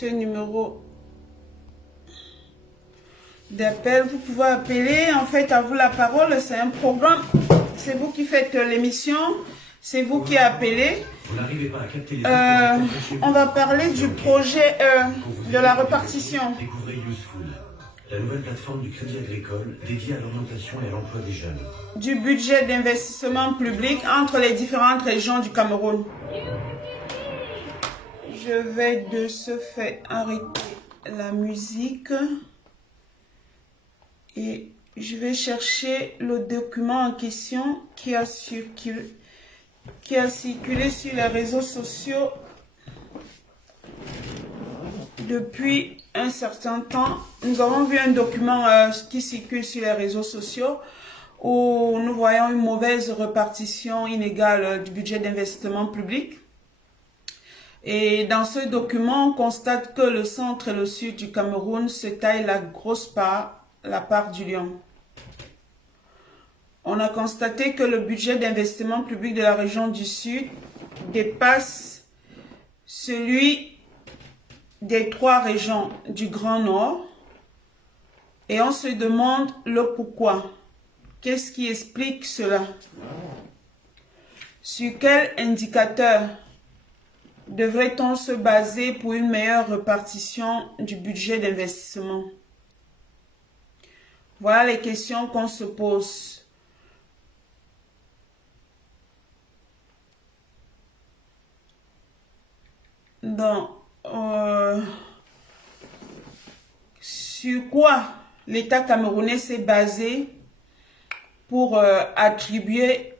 Ce numéro d'appel, vous pouvez appeler, en fait, à vous la parole, c'est un programme, c'est vous qui faites l'émission, c'est vous qui appelez. On va parler du projet de la répartition. Découvrez Useful, la nouvelle plateforme du Crédit Agricole dédiée à l'orientation et à l'emploi des jeunes. Du budget d'investissement public entre les différentes régions du Cameroun. Je vais de ce fait arrêter la musique et je vais chercher le document en question qui a circulé sur les réseaux sociaux depuis un certain temps. Nous avons vu un document qui circule sur les réseaux sociaux où nous voyons une mauvaise répartition inégale du budget d'investissement public. Et dans ce document, on constate que le centre et le sud du Cameroun se taillent la grosse part, la part du lion. On a constaté que le budget d'investissement public de la région du sud dépasse celui des 3 régions du Grand Nord. Et on se demande le pourquoi. Qu'est-ce qui explique cela? Sur quel indicateur devrait-on se baser pour une meilleure répartition du budget d'investissement? Voilà les questions qu'on se pose. Donc, sur quoi l'État camerounais s'est basé pour attribuer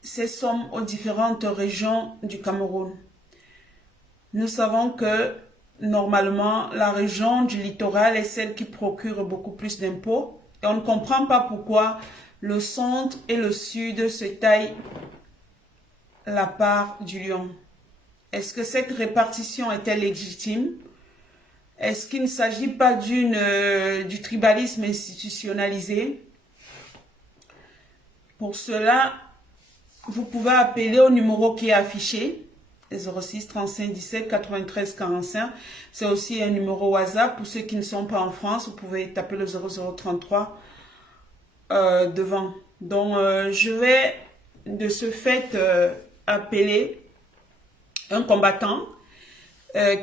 ces sommes aux différentes régions du Cameroun? Nous savons que normalement, la région du littoral est celle qui procure beaucoup plus d'impôts. Et on ne comprend pas pourquoi le centre et le sud se taillent la part du lion. Est-ce que cette répartition est-elle légitime? Est-ce qu'il ne s'agit pas du tribalisme institutionnalisé? Pour cela, vous pouvez appeler au numéro qui est affiché. 06 35 17 93 45. C'est aussi un numéro WhatsApp. Pour ceux qui ne sont pas en France, vous pouvez taper le 0033 devant. Donc, je vais de ce fait appeler un combattant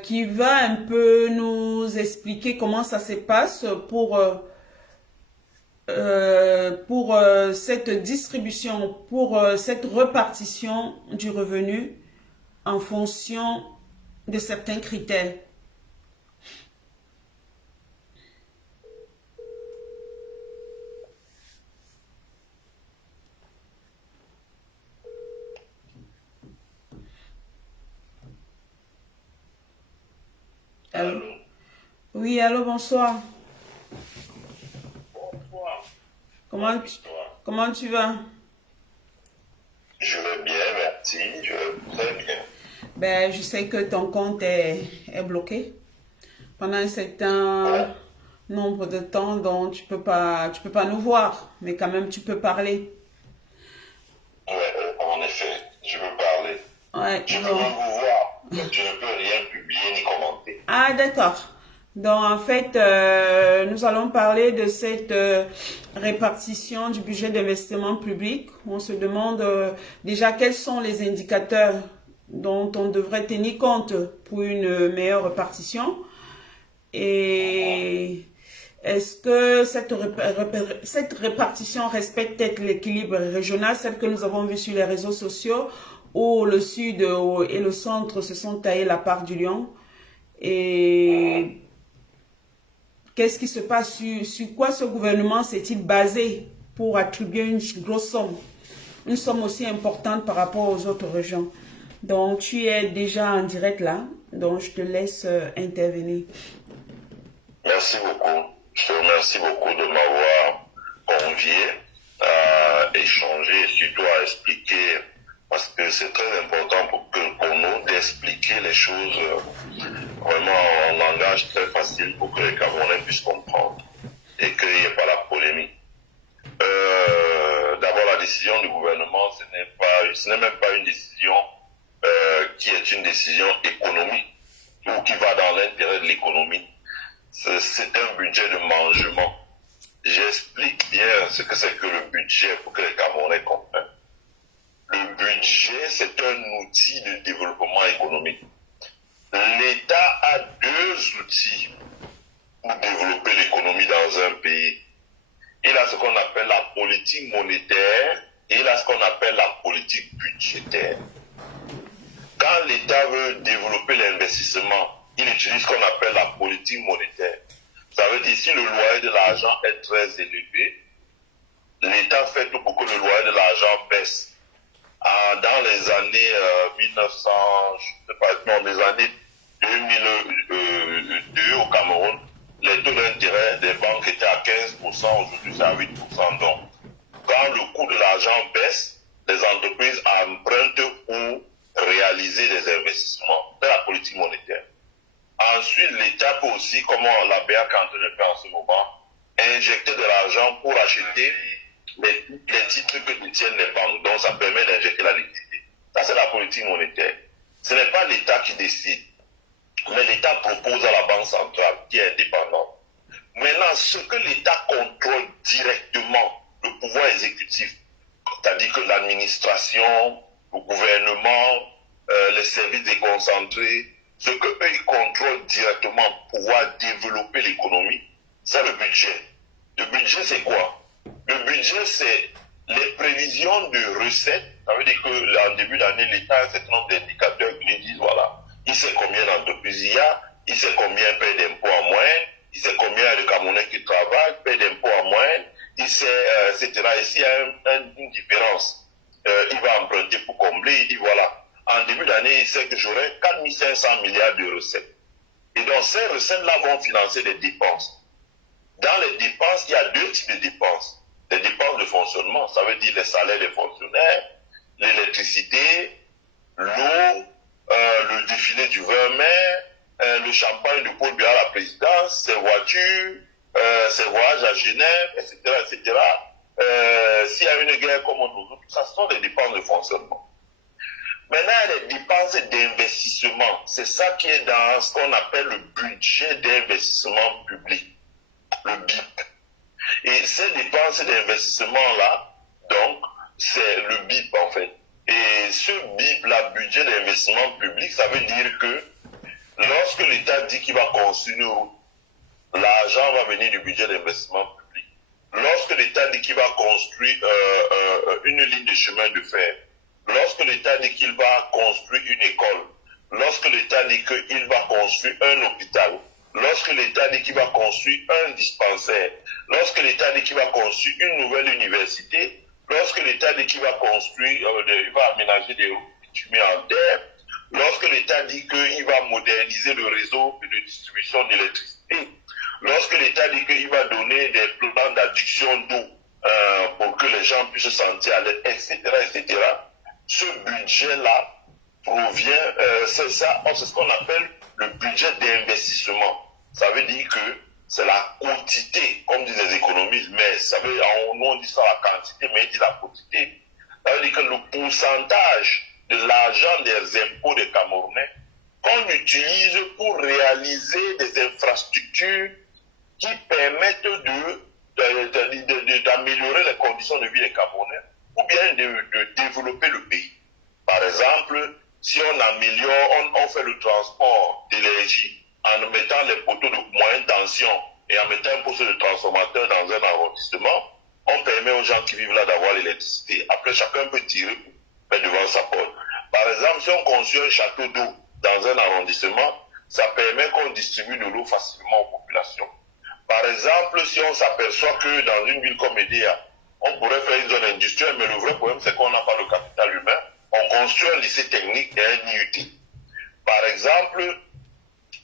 qui va un peu nous expliquer comment ça se passe pour cette distribution, pour cette répartition du revenu en fonction de certains critères. Allô? Oui, allô, bonsoir. Bonsoir. Comment tu vas? Je vais bien, merci. Je vais très bien. Ben, je sais que ton compte est bloqué pendant un certain nombre de temps, donc tu peux pas nous voir, mais quand même tu peux parler. Ouais, en effet, je peux parler. Ouais, Je peux donc- même vous voir, mais je ne peux rien publier ni commenter. Ah, d'accord. Donc, en fait, nous allons parler de cette répartition du budget d'investissement public. On se demande déjà quels sont les indicateurs dont on devrait tenir compte pour une meilleure répartition. Et est-ce que cette répartition respecte peut-être l'équilibre régional, celle que nous avons vue sur les réseaux sociaux, où le sud et le centre se sont taillés la part du lion? Et qu'est-ce qui se passe, sur quoi ce gouvernement s'est-il basé pour attribuer une grosse somme, une somme aussi importante par rapport aux autres régions? Donc, tu es déjà en direct là, donc je te laisse intervenir. Merci beaucoup. Je te remercie beaucoup de m'avoir convié à échanger et surtout à expliquer, parce que c'est très important pour nous d'expliquer les choses vraiment en langage très facile pour que les Camerounais puissent comprendre et qu'il n'y ait pas la polémique. D'abord, la décision du gouvernement, ce n'est même pas une décision qui est une décision économique ou qui va dans l'intérêt de l'économie. C'est un budget de mangement. J'explique bien ce que c'est que le budget pour que les Camerounais comprennent. Le budget, c'est un outil de développement économique. L'État a deux outils pour développer l'économie dans un pays. Il a ce qu'on appelle la politique monétaire et il a ce qu'on appelle la politique budgétaire. Quand l'État veut développer l'investissement, il utilise ce qu'on appelle la politique monétaire. Ça veut dire si le loyer de l'argent est très élevé, l'État fait tout pour que le loyer de l'argent baisse. Dans les années 1900, je sais pas, non, les années 2002 au Cameroun, les taux d'intérêt des banques étaient à 15%, aujourd'hui c'est à 8%. Donc, quand le coût de l'argent baisse, les entreprises empruntent pour réaliser des investissements. C'est la politique monétaire. Ensuite, l'État peut aussi, comme la BAC est en train de faire en ce moment, injecter de l'argent pour acheter les titres que détiennent les banques. Donc, ça permet d'injecter la liquidité. Ça, c'est la politique monétaire. Ce n'est pas l'État qui décide, mais l'État propose à la Banque centrale, qui est indépendante. Maintenant, ce que l'État contrôle directement, le pouvoir exécutif, c'est-à-dire que l'administration, le gouvernement, les services déconcentrés, ce qu'eux, ils contrôlent directement pour pouvoir développer l'économie, c'est le budget. Le budget, c'est quoi? Le budget, c'est les prévisions de recettes. Ça veut dire qu'en début d'année, l'État a un certain nombre d'indicateurs qui lui disent, voilà, il sait combien d'entreprises il y a, il sait combien paye d'impôts en moyenne, il sait combien de Camerounais qui travaillent, paye d'impôts en moyenne, il sait, etc. Et s'il y a une différence, il va emprunter pour combler, il dit, voilà, en début d'année, il sait que j'aurai 4 500 milliards de recettes. Et donc, ces recettes-là vont financer des dépenses. Dans les dépenses, il y a deux types de dépenses. Les dépenses de fonctionnement, ça veut dire les salaires des fonctionnaires, l'électricité, l'eau, le défilé du 20 mai, le champagne de Paul Biya à la présidence, ses voitures, ses voyages à Genève, etc. etc. S'il y a une guerre comme aujourd'hui, tout ça, ce sont des dépenses de fonctionnement. Maintenant, il y a les dépenses d'investissement. C'est ça qui est dans ce qu'on appelle le budget d'investissement public, le BIP. Et ces dépenses d'investissement-là, donc, c'est le BIP en fait. Et ce BIP, la budget d'investissement public, ça veut dire que lorsque l'État dit qu'il va construire une route, l'argent va venir du budget d'investissement public. Lorsque l'État dit qu'il va construire une ligne de chemin de fer, lorsque l'État dit qu'il va construire une école, lorsque l'État dit qu'il va construire un hôpital, lorsque l'État dit qu'il va construire un dispensaire, lorsque l'État dit qu'il va construire une nouvelle université, lorsque l'État dit qu'il va construire, il va aménager des routes bitumées en terre, lorsque l'État dit qu'il va moderniser le réseau de distribution d'électricité, lorsque l'État dit qu'il va donner des plans d'adduction d'eau pour que les gens puissent se sentir à l'aise, etc., etc., ce budget-là provient, c'est ce qu'on appelle le budget d'investissement. Ça veut dire que c'est la quantité, comme disent les économistes, mais ça veut, nous on dit ça la quantité, mais il dit la quantité. Ça veut dire que le pourcentage de l'argent des impôts des Camerounais qu'on utilise pour réaliser des infrastructures qui permettent d'améliorer les conditions de vie des Camerounais ou bien de développer le pays. Par exemple, si on améliore, on fait le transport d'énergie en mettant les poteaux de moyenne tension et en mettant un poste de transformateur dans un arrondissement, on permet aux gens qui vivent là d'avoir l'électricité. Après, chacun peut tirer devant sa porte. Par exemple, si on construit un château d'eau dans un arrondissement, ça permet qu'on distribue de l'eau facilement aux populations. Par exemple, si on s'aperçoit que dans une ville comme Edea, on pourrait faire une zone industrielle, mais le vrai problème, c'est qu'on n'a pas le capital humain. On construit un lycée technique et un IUT. Par exemple,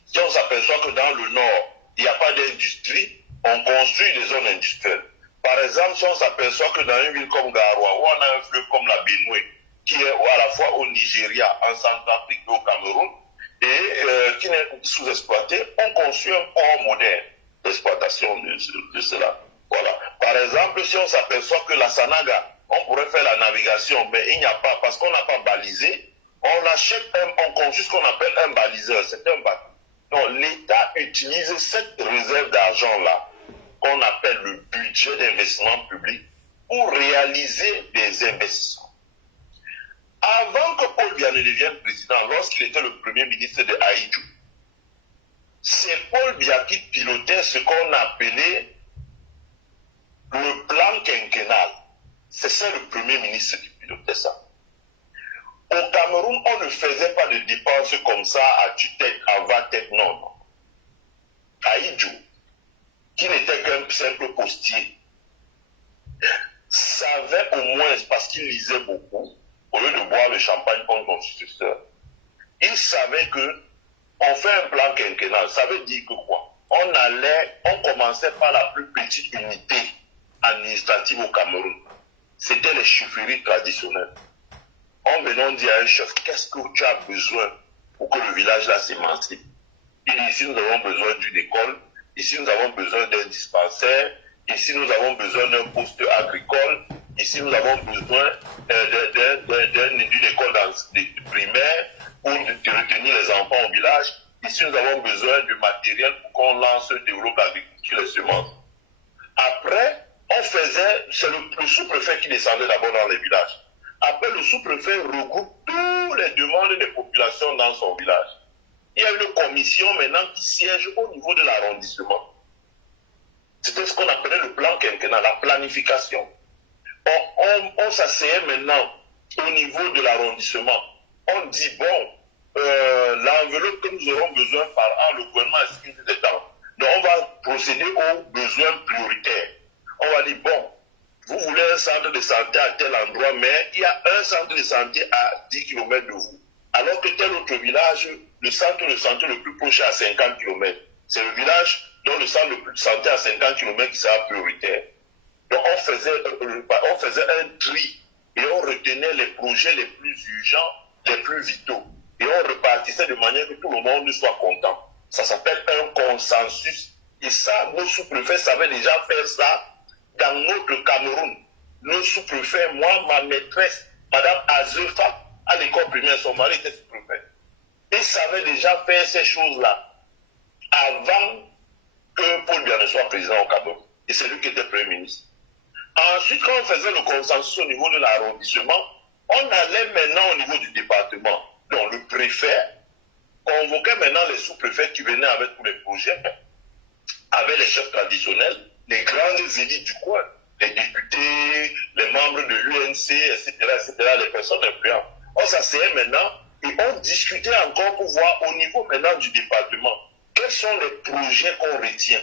si on s'aperçoit que dans le nord, il n'y a pas d'industrie, on construit des zones industrielles. Par exemple, si on s'aperçoit que dans une ville comme Garoua, où on a un fleuve comme la Benoué, qui est à la fois au Nigeria, en Centrafrique et au Cameroun, et qui n'est sous-exploité, on construit un port moderne d'exploitation de cela. Voilà. Par exemple, si on s'aperçoit que la Sanaga, on pourrait faire la navigation, mais il n'y a pas, parce qu'on n'a pas balisé, on achète, on construit ce qu'on appelle un baliseur, c'est un bateau. utilise cette réserve d'argent-là, qu'on appelle le budget d'investissement public, pour réaliser des investissements. Avant que Paul Biya ne devienne président, lorsqu'il était le premier ministre de Ahidjo, c'est Paul Biya qui pilotait ce qu'on appelait le plan quinquennal. C'est ça le premier ministre qui pilotait ça. Au Cameroun, on ne faisait pas de dépenses comme ça à tue-tête, à va-tête, non. Ahidjo, qui n'était qu'un simple postier, savait au moins, parce qu'il lisait beaucoup, au lieu de boire le champagne comme son successeur, il savait que on fait un plan quinquennal. Ça veut dire que quoi? On commençait par la plus petite unité administrative au Cameroun. C'était les chefferies traditionnelles. On venait dire à un chef, qu'est-ce que tu as besoin pour que le village là s'émancipe? Il dit, ici nous avons besoin d'une école, ici nous avons besoin d'un dispensaire, ici nous avons besoin d'un poste agricole, ici nous avons besoin d'une école primaire pour retenir les enfants au village, ici nous avons besoin du matériel pour qu'on lance, développe l'agriculture et les semences. Après, c'est le sous-préfet qui descendait d'abord dans les villages. Après, le sous-préfet regroupe toutes les demandes des populations dans son village. Il y a une commission maintenant qui siège au niveau de l'arrondissement. C'était ce qu'on appelait le plan quinquennal, la planification. On s'asseyait maintenant au niveau de l'arrondissement. On dit, bon, l'enveloppe que nous aurons besoin par an, le gouvernement estime des temps. Donc on va procéder aux besoins prioritaires. On va dire, bon, vous voulez un centre de santé à tel endroit, mais il y a un centre de santé à 10 km de vous. Alors que tel autre village, le centre de santé le plus proche est à 50 km. C'est le village dont le centre de santé à 50 km qui sera prioritaire. Donc on faisait un tri et on retenait les projets les plus urgents, les plus vitaux. Et on repartissait de manière que tout le monde soit content. Ça s'appelle un consensus. Et ça, nos sous-préfets savaient déjà faire ça dans notre Cameroun. Nos sous-préfets, moi, ma maîtresse, Madame Azefa, à l'école primaire, son mari était sous-préfet. Ils savaient déjà faire ces choses-là avant que Paul Biya ne soit président au Cameroun. Et c'est lui qui était Premier ministre. Ensuite, quand on faisait le consensus au niveau de l'arrondissement, on allait maintenant au niveau du département. Donc le préfet convoquait maintenant les sous-préfets qui venaient avec tous les projets, avec les chefs traditionnels, les grandes élites du coin, les députés, les membres de l'UNC, etc., les personnes influentes. On s'asseyait maintenant et on discutait encore pour voir au niveau maintenant du département quels sont les projets qu'on retient.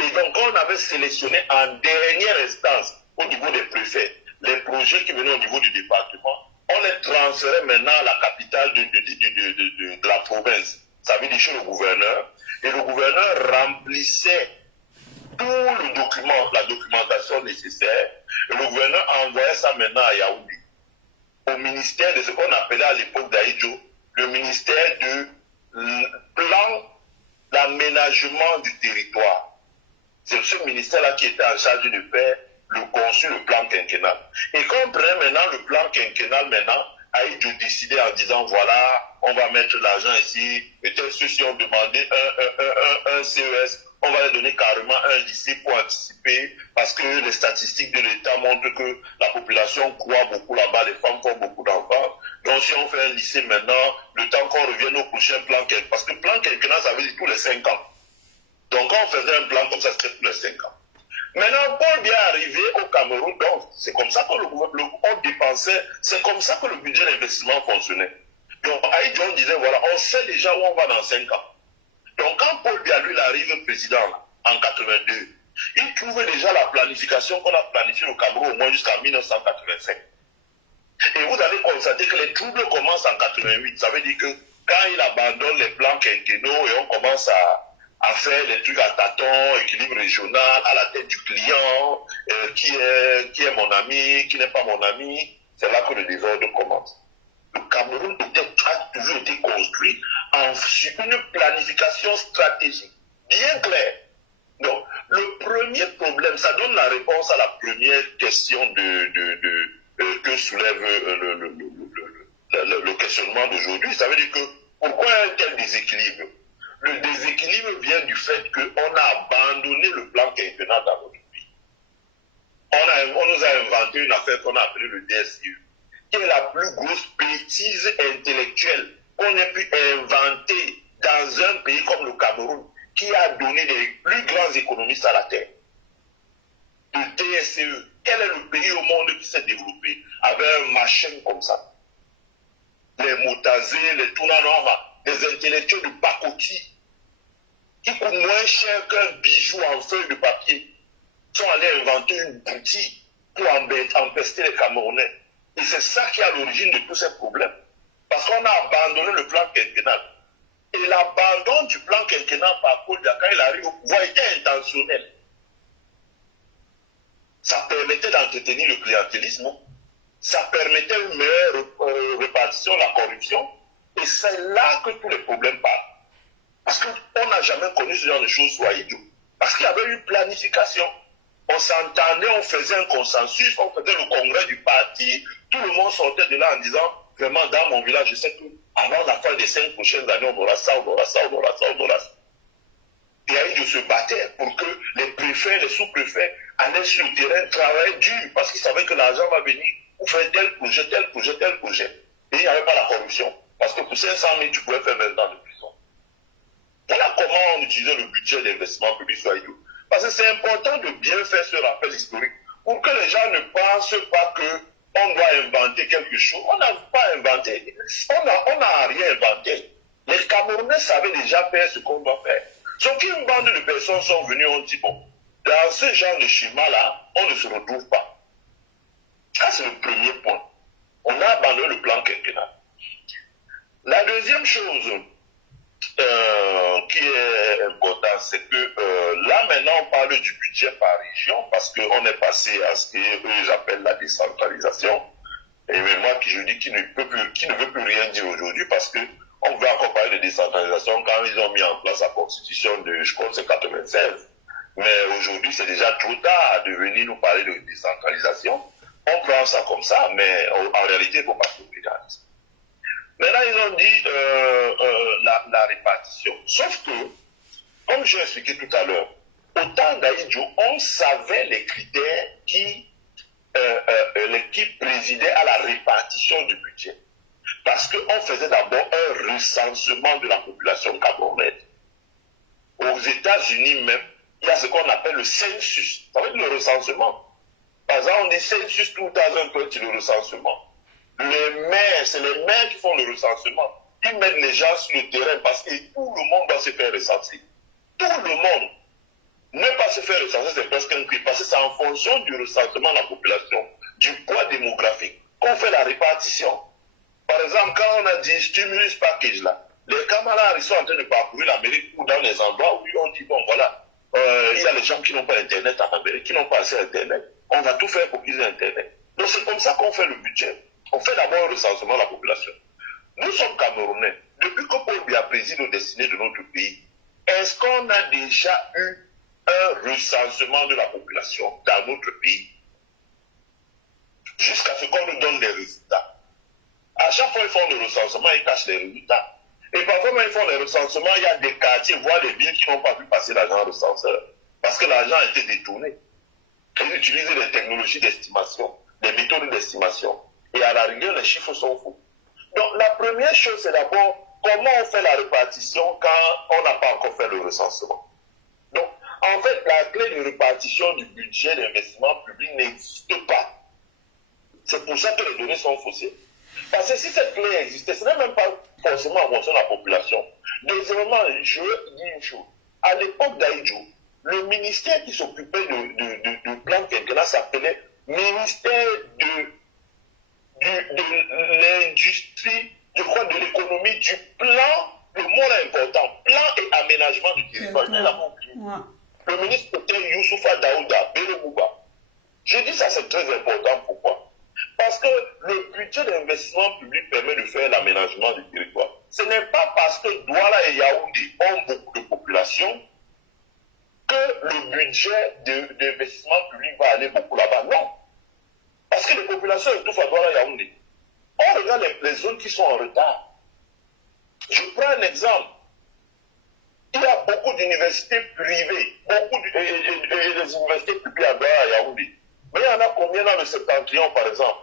Et donc on avait sélectionné en dernière instance au niveau des préfets les projets qui venaient au niveau du département. On les transférait maintenant à la capitale de la province. Ça veut dire chez le gouverneur. Et le gouverneur remplissait tout le document, la documentation nécessaire. Et le gouverneur envoyait ça maintenant à Yaoundé, au ministère de ce qu'on appelait à l'époque d'Ahidjo, le ministère du plan d'aménagement du territoire. C'est ce ministère-là qui était en charge de faire le plan quinquennal. Et quand on prenait maintenant le plan quinquennal, Ahidjo décidait en disant, voilà, on va mettre l'argent ici, peut-être ceux-ci ont demandé un CES, on va leur donner carrément un lycée pour anticiper, parce que les statistiques de l'État montrent que la population croît beaucoup là-bas, les femmes font beaucoup d'enfants. Donc si on fait un lycée maintenant, le temps qu'on revienne au prochain plan quinquennal, parce que le plan quinquennal, ça veut dire tous les 5 ans. Donc quand on faisait un plan comme ça, c'était tous les 5 ans. Maintenant, Paul Biya est arrivé au Cameroun, donc c'est comme ça que on dépensait, c'est comme ça que le budget d'investissement fonctionnait. Donc Ahidjo disait, voilà, on sait déjà où on va dans 5 ans. Donc quand Paul Biya, lui, arrive président en 82, il trouvait déjà la planification qu'on a planifiée au Cameroun au moins jusqu'en 1985. Et vous allez constater que les troubles commencent en 88. Ça veut dire que quand il abandonne les plans quinquennaux et on commence à faire des trucs à tâtons, équilibre régional, à la tête du client, qui est mon ami, qui n'est pas mon ami, c'est là que le désordre commence. Le Cameroun a toujours été construit sur une planification stratégique, bien claire. Donc, le premier problème, ça donne la réponse à la première question que soulève le questionnement d'aujourd'hui. Ça veut dire que, pourquoi un tel déséquilibre? Le déséquilibre problème vient du fait qu'on a abandonné le plan quinquennal dans notre pays. On nous a inventé une affaire qu'on a appelée le DSU, qui est la plus grosse bêtise intellectuelle qu'on ait pu inventer dans un pays comme le Cameroun, qui a donné les plus grands économistes à la terre. Le TSE, quel est le pays au monde qui s'est développé avec un machin comme ça? Les Motazé, les Tunanoma, les intellectuels de Pakoti, qui coûtent moins cher qu'un bijou en feuille de papier, sont allés inventer une boutique pour empester les Camerounais. Et c'est ça qui est à l'origine de tous ces problèmes. Parce qu'on a abandonné le plan quinquennal. Et l'abandon du plan quinquennal par Paul Biya, quand il arrive au pouvoir, était intentionnel. Ça permettait d'entretenir le clientélisme, ça permettait une meilleure répartition de la corruption, et c'est là que tous les problèmes partent. Parce qu'on n'a jamais connu ce genre de choses soit idiot. Parce qu'il y avait une planification. On s'entendait, on faisait un consensus, on faisait le congrès du parti, tout le monde sortait de là en disant, vraiment dans mon village, je sais que avant la fin des 5 prochaines années, on aura ça, on aura ça, on aura ça, on aura ça. Il y a eu de se battre pour que les préfets, les sous-préfets allaient sur le terrain travailler dur parce qu'ils savaient que l'argent va venir pour faire tel projet, tel projet, tel projet. Et il n'y avait pas la corruption. Parce que pour 500 000, tu pouvais faire 20 ans de prison. Voilà comment on utilisait le budget d'investissement public sur IDO. Parce que c'est important de bien faire ce rappel historique pour que les gens ne pensent pas qu'on doit inventer quelque chose. On n'a pas inventé. On n'a rien inventé. Les Camerounais savaient déjà faire ce qu'on doit faire. Sauf qu'une bande de personnes sont venues, on dit, bon, dans ce genre de schéma-là, on ne se retrouve pas. Ça, c'est le premier point. On a abandonné le plan quinquennal. La deuxième chose qui est importante, c'est que là, maintenant, on parle du budget par région parce qu'on est passé à ce qu'eux appellent la décentralisation. Et moi, je dis qui ne veut plus rien dire aujourd'hui parce que on veut encore parler de décentralisation quand ils ont mis en place la constitution de, je crois que c'est 96. Mais aujourd'hui, c'est déjà trop tard de venir nous parler de décentralisation. On prend ça comme ça, mais en réalité, il ne faut pas se pluraliser. Maintenant, ils ont dit la répartition. Sauf que, comme j'ai expliqué tout à l'heure, au temps d'Aïdjo, on savait les critères qui présidaient à la répartition du budget. Parce qu'on faisait d'abord un recensement de la population camerounaise. Aux États-Unis même, il y a ce qu'on appelle le census. Ça veut dire le recensement. Par exemple, on dit census 2020, c'est le recensement. Les maires, c'est les maires qui font le recensement. Ils mettent les gens sur le terrain parce que tout le monde doit se faire recenser. Tout le monde. Ne pas se faire recenser, c'est presque un cri. Parce que c'est en fonction du recensement de la population, du poids démographique, qu'on fait la répartition. Par exemple, quand on a dit stimulus package là, les camarades ils sont en train de parcourir l'Amérique ou dans les endroits où on dit, bon voilà, il y a les gens qui n'ont pas Internet en Amérique, qui n'ont pas accès à Internet. On va tout faire pour qu'ils aient Internet. Donc c'est comme ça qu'on fait le budget. On fait d'abord un recensement de la population. Nous sommes Camerounais. Depuis que Paul Biya préside aux destinées de notre pays, est-ce qu'on a déjà eu un recensement de la population dans notre pays? Jusqu'à ce qu'on nous donne des résultats. À chaque fois qu'ils font le recensement, ils cachent les résultats. Et parfois, quand ils font les recensements, il y a des quartiers, voire des villes qui n'ont pas pu passer l'agent recenseur. Parce que l'argent a été détourné. Ils utilisent des technologies d'estimation, des méthodes d'estimation. Et à la rigueur, les chiffres sont faux. Donc, la première chose, c'est d'abord comment on fait la répartition quand on n'a pas encore fait le recensement. Donc, en fait, la clé de répartition du budget d'investissement public n'existe pas. C'est pour ça que les données sont faussées. Parce que si cette clé existait, ce n'est même pas forcément en fonction de la population. Deuxièmement, je dis une chose. À l'époque d'Aïdjo, le ministère qui s'occupait du plan quinquennal s'appelait ministère de l'industrie, je crois, de l'économie, du plan, le mot est important, plan et aménagement du territoire. Le ministre était Youssoufa Daouda, Belebouba. Je dis ça, c'est très important. Pourquoi? Parce que le budget d'investissement public permet de faire l'aménagement du territoire. Ce n'est pas parce que Douala et Yaoundé ont beaucoup de population que le budget d'investissement public va aller beaucoup là-bas. Non. Parce que les populations étouffent à Douala et Yaoundé. On regarde les zones qui sont en retard. Je prends un exemple. Il y a beaucoup d'universités privées, et des universités publiques à Douala et à Yaoundé. Mais il y en a combien dans le septentrion, par exemple?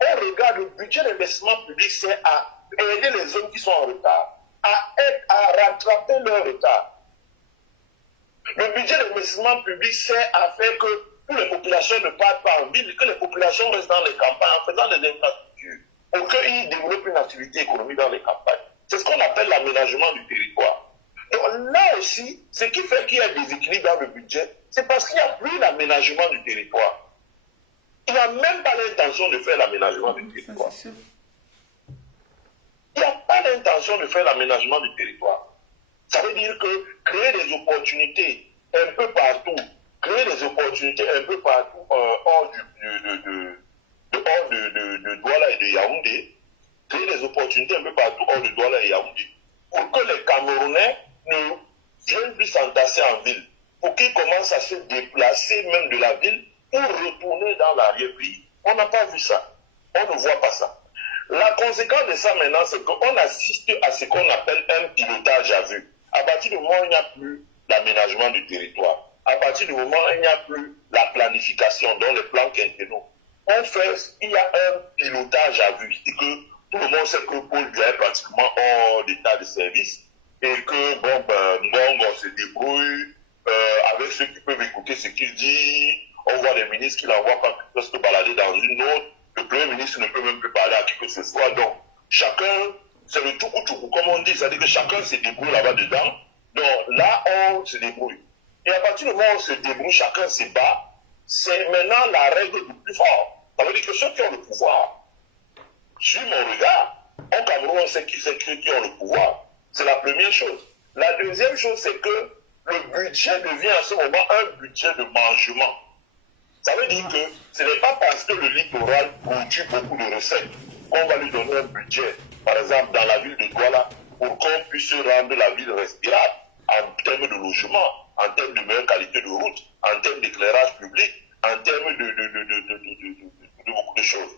On regarde, le budget d'investissement public, c'est à aider les zones qui sont en retard, à rattraper leur retard. Le budget d'investissement public sert à faire que les populations ne partent pas en ville, que les populations restent dans les campagnes en faisant des infrastructures pour qu'ils développent une activité économique dans les campagnes. C'est ce qu'on appelle l'aménagement du territoire. Donc là aussi, ce qui fait qu'il y a des équilibres dans le budget, c'est parce qu'il n'y a plus l'aménagement du territoire. Il n'a même pas l'intention de faire l'aménagement du territoire. Il n'y a pas l'intention de faire l'aménagement du territoire. Ça veut dire que créer des opportunités un peu partout, hors de Douala et de Yaoundé, créer des opportunités un peu partout hors de Douala et Yaoundé, pour que les Camerounais ne viennent plus s'entasser en ville, pour qu'ils commencent à se déplacer même de la ville pour retourner dans l'arrière-pays. On n'a pas vu ça. On ne voit pas ça. La conséquence de ça maintenant, c'est qu'on assiste à ce qu'on appelle un pilotage à vue. À partir du moment où il n'y a plus l'aménagement du territoire, à partir du moment où il n'y a plus la planification dans les plans quinquennaux, il y a un pilotage à vue. C'est que tout le monde sait que Paul Biya est pratiquement hors d'état de service et que Ngongo se débrouille avec ceux qui peuvent écouter ce qu'il dit. On voit les ministres qui l'envoient pas se balader dans une autre. Le Premier ministre ne peut même plus parler à qui que ce soit. Donc, chacun, c'est le tout-coup, comme on dit, c'est-à-dire que chacun se débrouille là-bas dedans. Donc, là, on se débrouille. Et à partir du moment où on se débrouille, chacun se bat, c'est maintenant la règle du plus fort. Ça veut dire que ceux qui ont le pouvoir, sur mon regard, au Cameroun, on sait qui c'est qui ont le pouvoir. C'est la première chose. La deuxième chose, c'est que le budget devient à ce moment un budget de mangement. Ça veut dire que ce n'est pas parce que le littoral produit beaucoup de recettes qu'on va lui donner un budget, par exemple dans la ville de Douala, pour qu'on puisse rendre la ville respirable en termes de logement, en termes de meilleure qualité de route, en termes d'éclairage public, en termes de beaucoup de choses.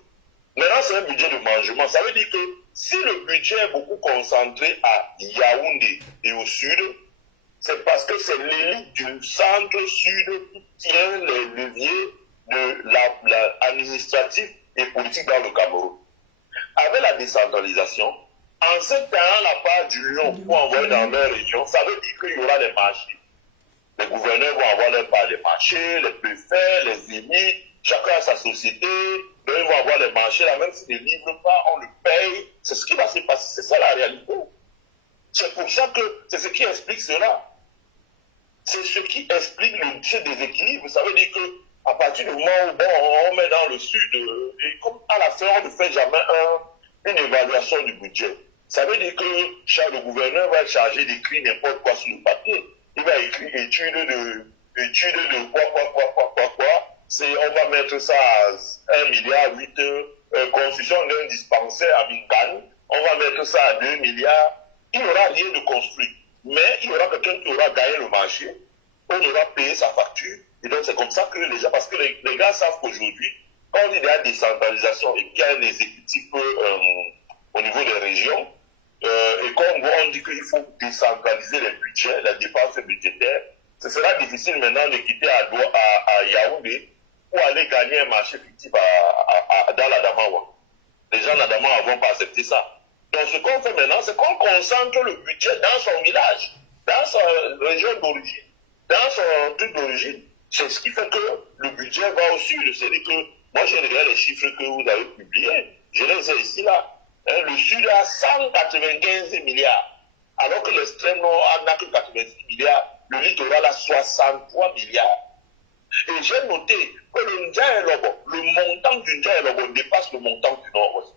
Maintenant, c'est un budget de mangement. Ça veut dire que si le budget est beaucoup concentré à Yaoundé et au sud, c'est parce que c'est l'élite du centre-sud qui tient les leviers de l'administratif et politique dans le Cameroun. Avec la décentralisation, en se tenant la part du lion pour envoyer dans leur région, ça veut dire qu'il y aura des marchés. Les gouverneurs vont avoir leur part des marchés, les préfets, les élites, chacun a sa société, donc ils vont avoir les marchés, là même s'ils ne livrent pas, on le paye. C'est ce qui va se passer, c'est ça la réalité. C'est pour ça que c'est ce qui explique cela. C'est ce qui explique ce déséquilibre. Ça veut dire qu'à partir du moment où on met dans le sud, et comme à la fin, on ne fait jamais une évaluation du budget. Ça veut dire que le gouverneur va charger d'écrire n'importe quoi sur le papier. Il va écrire étude de quoi. On va mettre ça à 1,8 milliard, construction d'un dispensaire à Mingan. On va mettre ça à 2 milliards. Il n'y aura rien de construit. Mais il y aura quelqu'un qui aura gagné le marché, on aura payé sa facture, et donc c'est comme ça que les gens, parce que les gars savent qu'aujourd'hui, quand on dit de la décentralisation et qu'il y a un exécutif au niveau des régions, et comme on dit qu'il faut décentraliser les budgets, les dépenses budgétaires, ce sera difficile maintenant de quitter à Yaoundé pour aller gagner un marché fictif dans l'Adamawa. Les gens d'Adamawa ne vont pas accepter ça. Donc ce qu'on fait maintenant, c'est qu'on concentre le budget dans son village, dans sa région d'origine, dans son truc d'origine. C'est ce qui fait que le budget va au sud. C'est-à-dire que, moi j'ai regardé les chiffres que vous avez publiés, je les ai ici là. Le sud a 195 milliards, alors que l'extrême nord n'a que 86 milliards, le littoral a 63 milliards. Et j'ai noté que le montant du Ndjaye-Lobo dépasse le montant du nord-ouest.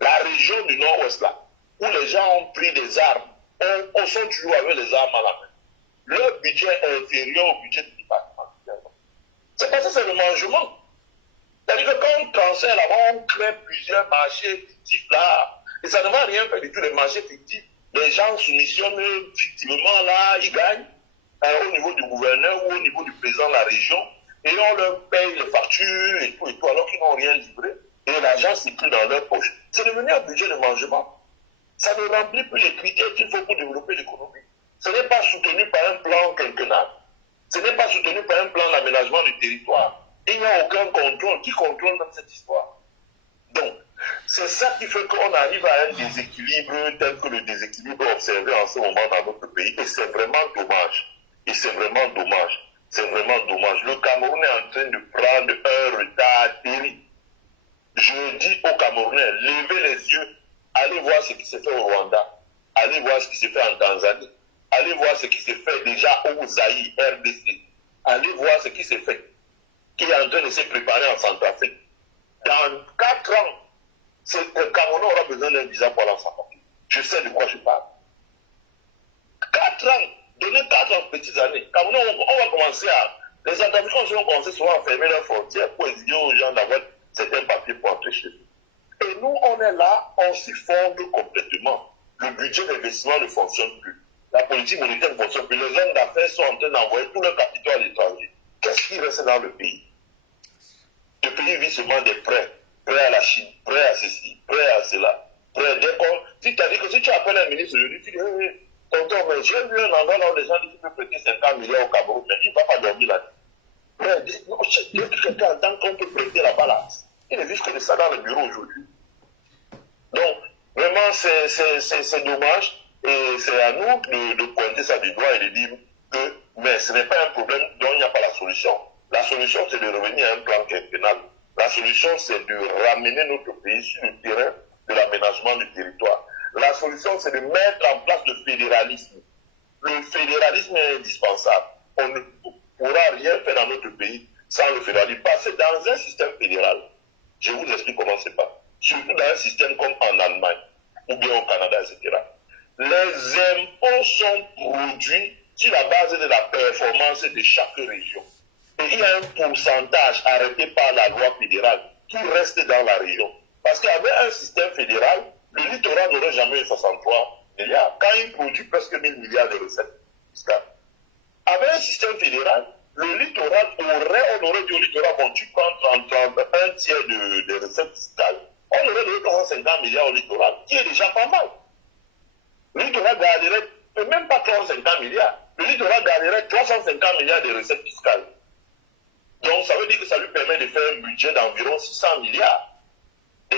La région du nord-ouest là, où les gens ont pris des armes, on sont toujours avec les armes à la main. Leur budget est inférieur au budget du département. C'est parce que c'est le mangement. C'est-à-dire que quand on transfère là-bas, on crée plusieurs marchés fictifs là. Et ça ne va rien faire du tout, les marchés fictifs. Les gens soumissionnent fictivement là, ils gagnent au niveau du gouverneur ou au niveau du président de la région. Et on leur paye les factures et tout, alors qu'ils n'ont rien livré. Et l'argent circule dans leur poche. C'est devenu un budget de mangement. Ça ne remplit plus les critères qu'il faut pour développer l'économie. Ce n'est pas soutenu par un plan quinquennal. Ce n'est pas soutenu par un plan d'aménagement du territoire. Il n'y a aucun contrôle. Qui contrôle dans cette histoire? Donc, c'est ça qui fait qu'on arrive à un déséquilibre tel que le déséquilibre observé en ce moment dans notre pays. Et c'est vraiment dommage. Et c'est vraiment dommage. C'est vraiment dommage. Le Cameroun est en train de prendre un retard terrible. Je dis aux Camerounais, levez les yeux, allez voir ce qui s'est fait au Rwanda, allez voir ce qui s'est fait en Tanzanie, allez voir ce qui s'est fait déjà au Zaïre, RDC, allez voir ce qui s'est fait, qui est en train de se préparer en Centrafrique. Dans 4 ans, le Cameroun aura besoin d'un visa pour aller en Centrafrique. Je sais de quoi je parle. 4 ans, donnez 4 ans, petites années. Cameroun, on va commencer à... Les Centrafricains vont commencer souvent à fermer leurs frontières pour exiger aux gens d'avoir certains papiers pour entrer chez eux. Et nous, on est là, on s'y fonde complètement. Le budget d'investissement ne fonctionne plus. La politique monétaire ne fonctionne plus. Les hommes d'affaires sont en train d'envoyer tout leur capital à l'étranger. Qu'est-ce qui reste dans le pays? Le pays vit seulement des prêts. Prêts à la Chine, prêts à ceci, prêts à cela. Prêts d'école. Si tu as dit que si tu appelles un ministre aujourd'hui, tu dis, tonton, mais j'ai vu un endroit où les gens disent qu'il peut prêter 50 milliards au Cameroun, mais il ne va pas dormir là. Mais quelqu'un entend qu'on peut prêter la balance. Il ne vit que de ça dans le bureau aujourd'hui. Donc, vraiment, c'est dommage. Et c'est à nous de pointer ça du doigt et de dire que, mais ce n'est pas un problème dont il n'y a pas la solution. La solution, c'est de revenir à un plan quinquennal. La solution, c'est de ramener notre pays sur le terrain de l'aménagement du territoire. La solution, c'est de mettre en place le fédéralisme. Le fédéralisme est indispensable. On ne pourra rien faire dans notre pays sans le fédéralisme. Parce que dans un système fédéral, je vous explique comment c'est pas. Surtout dans un système comme en Allemagne, ou bien au Canada, etc. Les impôts sont produits sur la base de la performance de chaque région. Et il y a un pourcentage arrêté par la loi fédérale qui reste dans la région. Parce qu'avec un système fédéral, le littoral n'aurait jamais eu 63 milliards. Quand il produit presque 1000 milliards de recettes fiscales. Avec un système fédéral, le littoral on aurait dit au littoral, bon, tu prends un tiers de recettes fiscales. On aurait donné 350 milliards au littoral, qui est déjà pas mal. Le littoral garderait même pas 350 milliards. Le littoral garderait 350 milliards de recettes fiscales. Donc, ça veut dire que ça lui permet de faire un budget d'environ 600 milliards. Et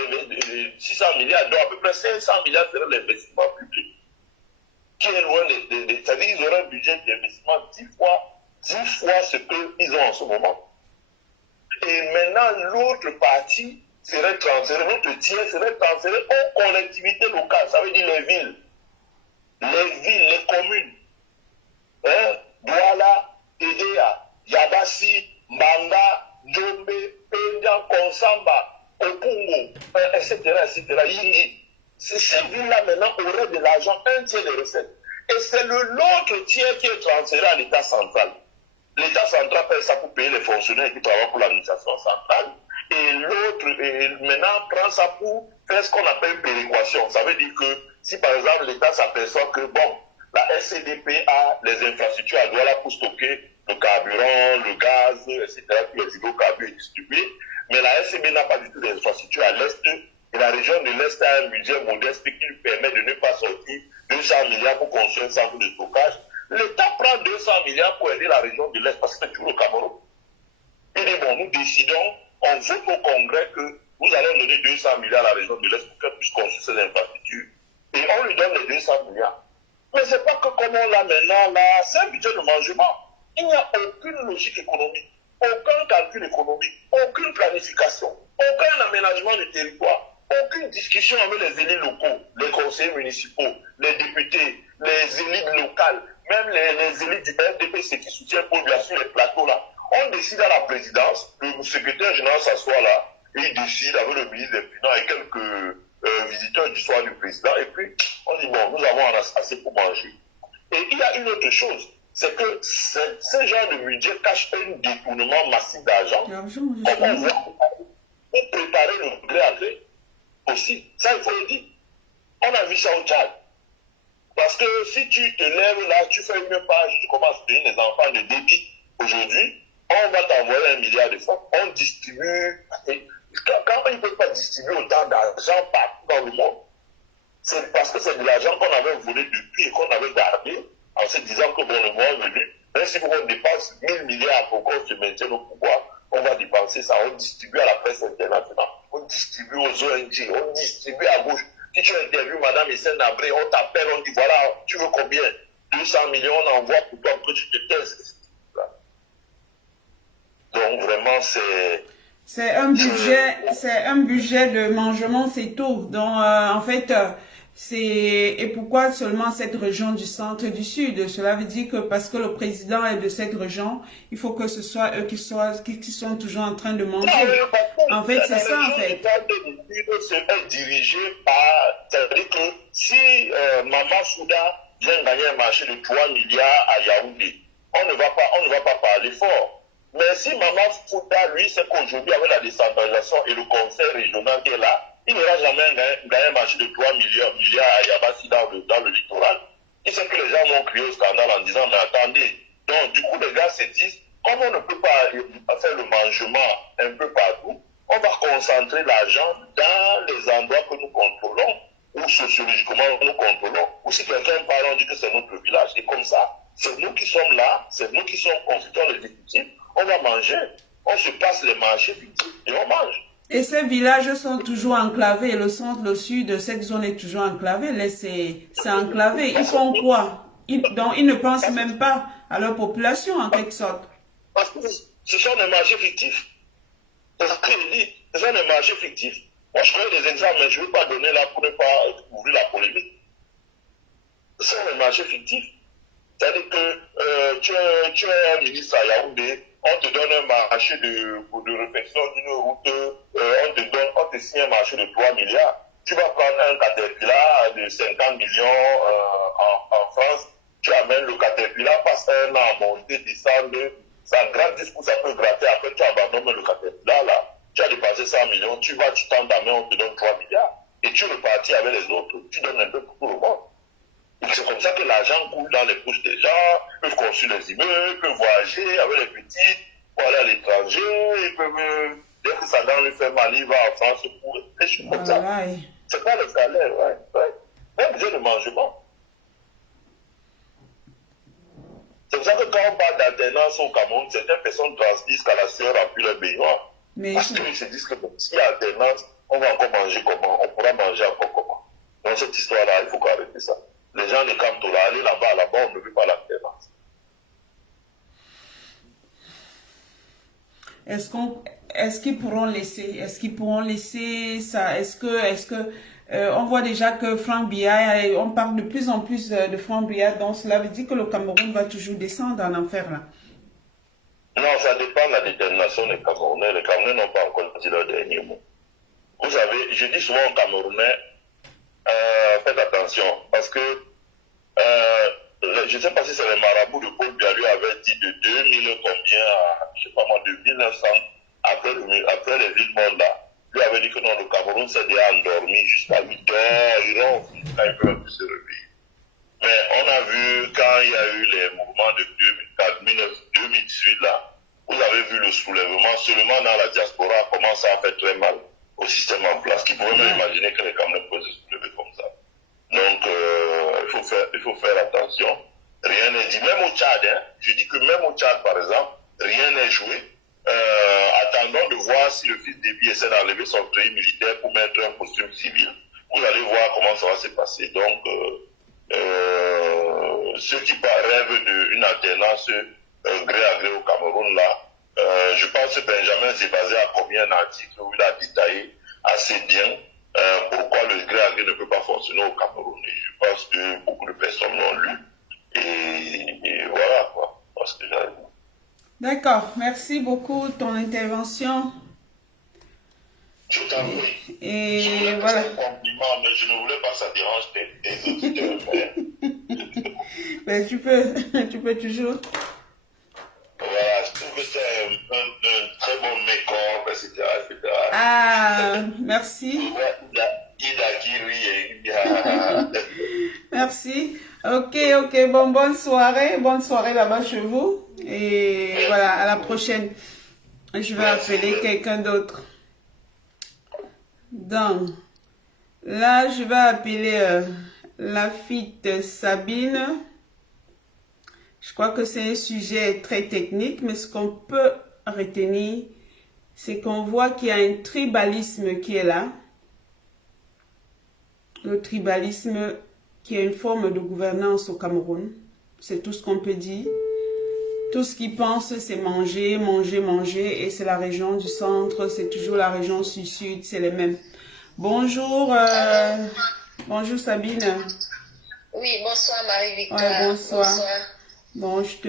600 milliards, donc à peu près 500 milliards serait l'investissement public. Qui est loin c'est-à-dire qu'ils auraient un budget d'investissement 10 fois ce qu'ils ont en ce moment. Et maintenant, l'autre partie serait transférée, notre tiers serait transféré aux collectivités locales, ça veut dire les villes, les communes. Douala, Edea, Yabassi, Mbanga, Djombe, Pendian, Konsamba, Opungo, etc., etc., Yingi. Ces villes-là maintenant auraient de l'argent, un tiers des recettes. Et c'est l'autre tiers qui est transféré à l'État central. L'État central paye ça pour payer les fonctionnaires qui travaillent pour l'administration centrale. Et l'autre, maintenant, prend ça pour faire ce qu'on appelle péréquation. Ça veut dire que si par exemple l'État s'aperçoit que, bon, la SCDP a les infrastructures à Douala pour stocker le carburant, le gaz, etc., puis les hydrocarbures distribués, mais la SCB n'a pas du tout d'infrastructure à l'Est, et la région de l'Est a un budget modeste qui lui permet de ne pas sortir 200 milliards pour construire un centre de stockage. L'État prend 200 milliards pour aider la région de l'Est, parce que c'est toujours le Cameroun. Il dit, bon, nous décidons, on vote au Congrès que nous allons donner 200 milliards à la région de l'Est pour qu'elle puisse construire ses infrastructures. Et on lui donne les 200 milliards. Mais c'est pas que comme on l'a maintenant, là, c'est un budget de mangement. Il n'y a aucune logique économique, aucun calcul économique, aucune planification, aucun aménagement du territoire, aucune discussion avec les élus locaux, les conseillers municipaux, les députés, les élites locales, même les élites du RDPC qui soutiennent Paul Biya sur les plateaux là. On décide à la présidence, le secrétaire général s'assoit là, et il décide avec le ministre des Finances et quelques visiteurs du soir du président, et puis on dit bon, nous avons assez pour manger. Et il y a une autre chose, c'est que ce genre de budget cache un détournement massif d'argent pour préparer le gré à gré aussi. Ça, il faut le dire. On a vu ça au Tchad. Parce que si tu te lèves là, tu fais une page, tu commences à payer les enfants de débit aujourd'hui, on va t'envoyer 1 milliard de francs, on distribue. Quand on ne peut pas distribuer autant d'argent partout dans le monde, c'est parce que c'est de l'argent qu'on avait volé depuis et qu'on avait gardé en se disant que bon, le mois est venu, même si on dépense 1000 milliards pour qu'on se maintienne au pouvoir, on va dépenser ça, on distribue à la presse internationale, on distribue aux ONG, on distribue à gauche. Si tu interviews Madame Hissène Habré, on t'appelle, on dit voilà, tu veux combien? 200 millions, on envoie pour toi que tu te taises. Donc vraiment, c'est un budget de mangement, c'est tout. Donc en fait, et pourquoi seulement cette région du centre et du sud? Cela veut dire que parce que le président est de cette région, il faut que ce soit eux qui sont toujours en train de manger. En fait, c'est ça en fait. C'est dirigé par, c'est-à-dire que si Maman Souda vient gagner un marché de 3 milliards à Yaoundé, on ne va pas parler fort. Mais si Maman Fouta, lui, c'est qu'aujourd'hui, avec la décentralisation et le conseil régional qui est là, il n'aura jamais gagné un marché de 3 milliards à Yabassi dans le littoral. Il sait que les gens vont crier au scandale en disant, mais attendez. Donc, du coup, les gars se disent, comme on ne peut pas faire le mangement un peu partout, on va concentrer l'argent dans les endroits que nous contrôlons, ou sociologiquement nous contrôlons, ou si quelqu'un parle, on dit que c'est notre village. Et comme ça, c'est nous qui sommes là, c'est nous qui sommes constituants l'exécutif. On va manger, on se passe les marchés et on mange. Et ces villages sont toujours enclavés, le centre, le sud de cette zone est toujours enclavé, là c'est enclavé. Ils font quoi? Donc ils ne pensent même pas à leur population en quelque sorte. Parce que ce sont des marchés fictifs. C'est ce que je dis, ce sont des marchés fictifs. Moi je connais des exemples, mais je ne vais pas donner là pour ne pas ouvrir la polémique. Ce sont des marchés fictifs. C'est-à-dire que tu es un ministre à Yaoundé, on te donne un marché de réfection d'une route, on te signe un marché de 3 milliards. Tu vas prendre un Caterpillar de 50 millions en France, tu amènes le Caterpillar, passe un an à monter, descendre, ça gratte jusqu'où ça peut gratter, après tu abandonnes le Caterpillar là, tu as dépassé 100 millions, tu tends ta main, on te donne 3 milliards, et tu repartis avec les autres, tu donnes un peu pour tout le monde. C'est comme ça que l'argent coule dans les poches des gens, ils peuvent construire des immeubles, ils peuvent voyager avec les petits, pour aller à l'étranger, ils peuvent, dès que ça dans le fait mal, il va en France pour des choses comme ça. C'est pas le salaire, ouais. Même besoin de mangement. C'est pour ça que quand on parle d'alternance au Cameroun, certaines personnes transdisent qu'à la sueur remplit le baignoire. Parce qu'ils se disent que bon, s'il y a alternance, on va encore manger comment? On pourra manger encore comment? Dans cette histoire-là, il faut arrêter ça. Les gens de Kamtola, aller là-bas, on ne veut pas l'alternance. Est-ce qu'ils pourront laisser ça? Est-ce que on voit déjà que Franck Biya, on parle de plus en plus de Franck Biya, donc cela veut dire que le Cameroun va toujours descendre en enfer là? Non, ça dépend de la détermination des Camerounais. Les Camerounais n'ont pas encore dit leur dernier mot. Vous savez, je dis souvent aux Camerounais, faites attention, parce que je ne sais pas si c'est les marabouts de Paul Biya lui avait dit de 2000 combien à, je sais pas moi, de 1900, après les villes Monda, lui avait dit que non, le Cameroun s'est déjà endormi jusqu'à 8 heures, quand ils peuvent plus se réveiller. Mais on a vu quand il y a eu les mouvements de 2018 là, vous avez vu le soulèvement, seulement dans la diaspora, comment ça a fait très mal au système en place, qui pourrait même imaginer que les Camerounais peuvent se soulever comme ça. Donc, il faut faire attention. Rien n'est dit. Même au Tchad, hein, je dis que même au Tchad, par exemple, rien n'est joué. Attendons de voir si le fils d'Ebi essaie d'enlever son treillis militaire pour mettre un costume civil. Vous allez voir comment ça va se passer. Donc, ceux qui rêvent d'une alternance gré à gré au Cameroun, là, je pense que Benjamin Zébazé a commis un article où il a détaillé assez bien pourquoi le gré à gré ne peut pas fonctionner au Cameroun. Et je pense que beaucoup de personnes l'ont lu. Et voilà quoi. Parce que d'accord, merci beaucoup de ton intervention. Je t'en prie. Et voilà. C'est un compliment, mais je ne voulais pas que ça dérange tes auditeurs. Mais tu peux toujours. Voilà, je trouve que c'est un très bon mécorp, etc., etc. Ah, merci. Merci. Ok, bon, bonne soirée là-bas chez vous. Et voilà, à la prochaine. Je vais appeler quelqu'un d'autre. Donc, là, je vais appeler la fille de Sabine. Je crois que c'est un sujet très technique, mais ce qu'on peut retenir, c'est qu'on voit qu'il y a un tribalisme qui est là. Le tribalisme qui est une forme de gouvernance au Cameroun. C'est tout ce qu'on peut dire. Tout ce qu'ils pensent, c'est manger, manger, manger. Et c'est la région du centre, c'est toujours la région sud-sud, c'est les mêmes. Bonjour, bonjour Sabine. Oui, bonsoir Marie-Victoire. Ouais, bonsoir. Bon, je te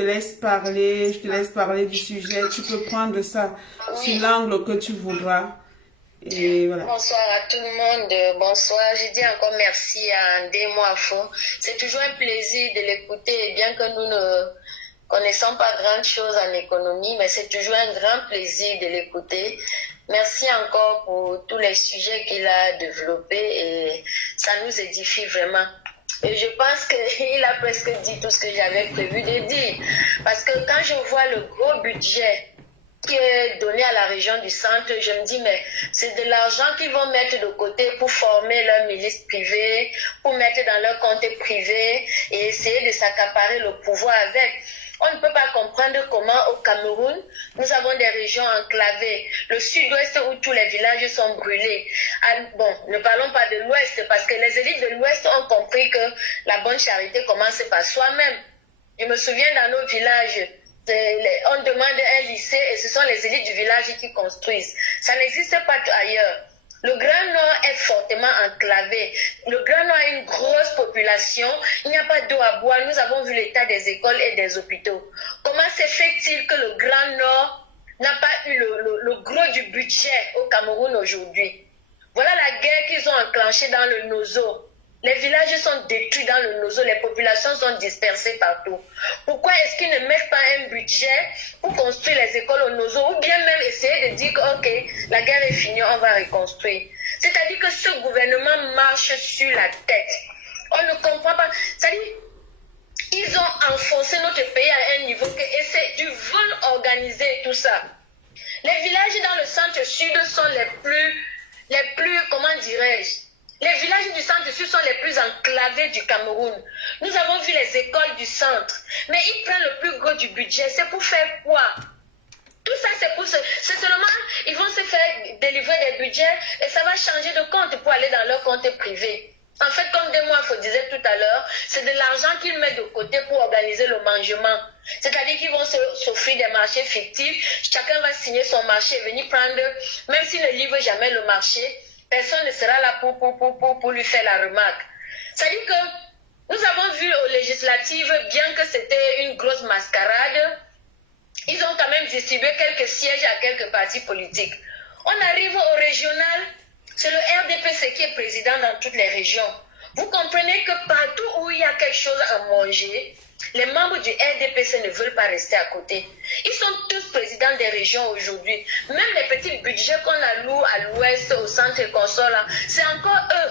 laisse parler du sujet. Tu peux prendre ça sur l'angle que tu voudras. Et voilà. Bonsoir à tout le monde. Bonsoir. Je dis encore merci à Andé Moafo. C'est toujours un plaisir de l'écouter, bien que nous ne connaissons pas grand chose en économie, mais c'est toujours un grand plaisir de l'écouter. Merci encore pour tous les sujets qu'il a développés et ça nous édifie vraiment. Et je pense qu'il a presque dit tout ce que j'avais prévu de dire. Parce que quand je vois le gros budget qui est donné à la région du centre, je me dis, mais c'est de l'argent qu'ils vont mettre de côté pour former leur milice privée, pour mettre dans leur compte privé et essayer de s'accaparer le pouvoir avec. On ne peut pas comprendre comment au Cameroun, nous avons des régions enclavées. Le sud-ouest où tous les villages sont brûlés. Bon, ne parlons pas de l'ouest parce que les élites de l'ouest ont compris que la bonne charité commence par soi-même. Je me souviens dans nos villages, on demande un lycée et ce sont les élites du village qui construisent. Ça n'existe pas ailleurs. Le Grand Nord est fortement enclavé. Le Grand Nord a une grosse population. Il n'y a pas d'eau à boire. Nous avons vu l'état des écoles et des hôpitaux. Comment se fait-il que le Grand Nord n'a pas eu le gros du budget au Cameroun aujourd'hui? Voilà la guerre qu'ils ont enclenchée dans le Nozo. Les villages sont détruits dans le Nozo, les populations sont dispersées partout. Pourquoi est-ce qu'ils ne mettent pas un budget pour construire les écoles au Nozo ou bien même essayer de dire que ok, la guerre est finie, on va reconstruire. C'est-à-dire que ce gouvernement marche sur la tête. On ne comprend pas. C'est-à-dire, ils ont enfoncé notre pays à un niveau et c'est du vol organisé tout ça. Les villages dans le centre-sud sont les plus, comment dirais-je, les villages du centre-sud sont les plus enclavés du Cameroun. Nous avons vu les écoles du centre. Mais ils prennent le plus gros du budget. C'est pour faire quoi? Tout ça, c'est seulement, ils vont se faire délivrer des budgets et ça va changer de compte pour aller dans leur compte privé. En fait, comme Demoifo disait tout à l'heure, c'est de l'argent qu'ils mettent de côté pour organiser le mangement. C'est-à-dire qu'ils vont s'offrir des marchés fictifs. Chacun va signer son marché et venir prendre, même s'il ne livre jamais le marché, personne ne sera là pour lui faire la remarque. C'est-à-dire que nous avons vu aux législatives, bien que c'était une grosse mascarade, ils ont quand même distribué quelques sièges à quelques partis politiques. On arrive au régional, c'est le RDPC qui est président dans toutes les régions. Vous comprenez que partout où il y a quelque chose à manger, les membres du RDPC ne veulent pas rester à côté. Ils sont tous présidents des régions aujourd'hui. Même les petits budgets qu'on alloue à l'ouest, au centre et console, c'est encore eux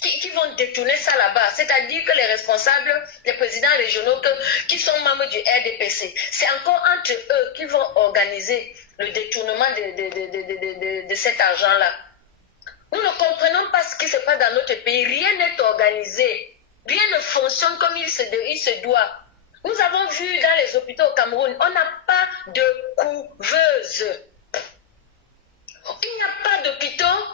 qui vont détourner ça là-bas. C'est-à-dire que les responsables, les présidents régionaux qui sont membres du RDPC, c'est encore entre eux qui vont organiser le détournement de cet argent-là. Nous ne comprenons pas ce qui se passe dans notre pays. Rien n'est organisé. Rien ne fonctionne comme il se doit. Nous avons vu dans les hôpitaux au Cameroun, on n'a pas de couveuse. Il n'y a pas d'hôpitaux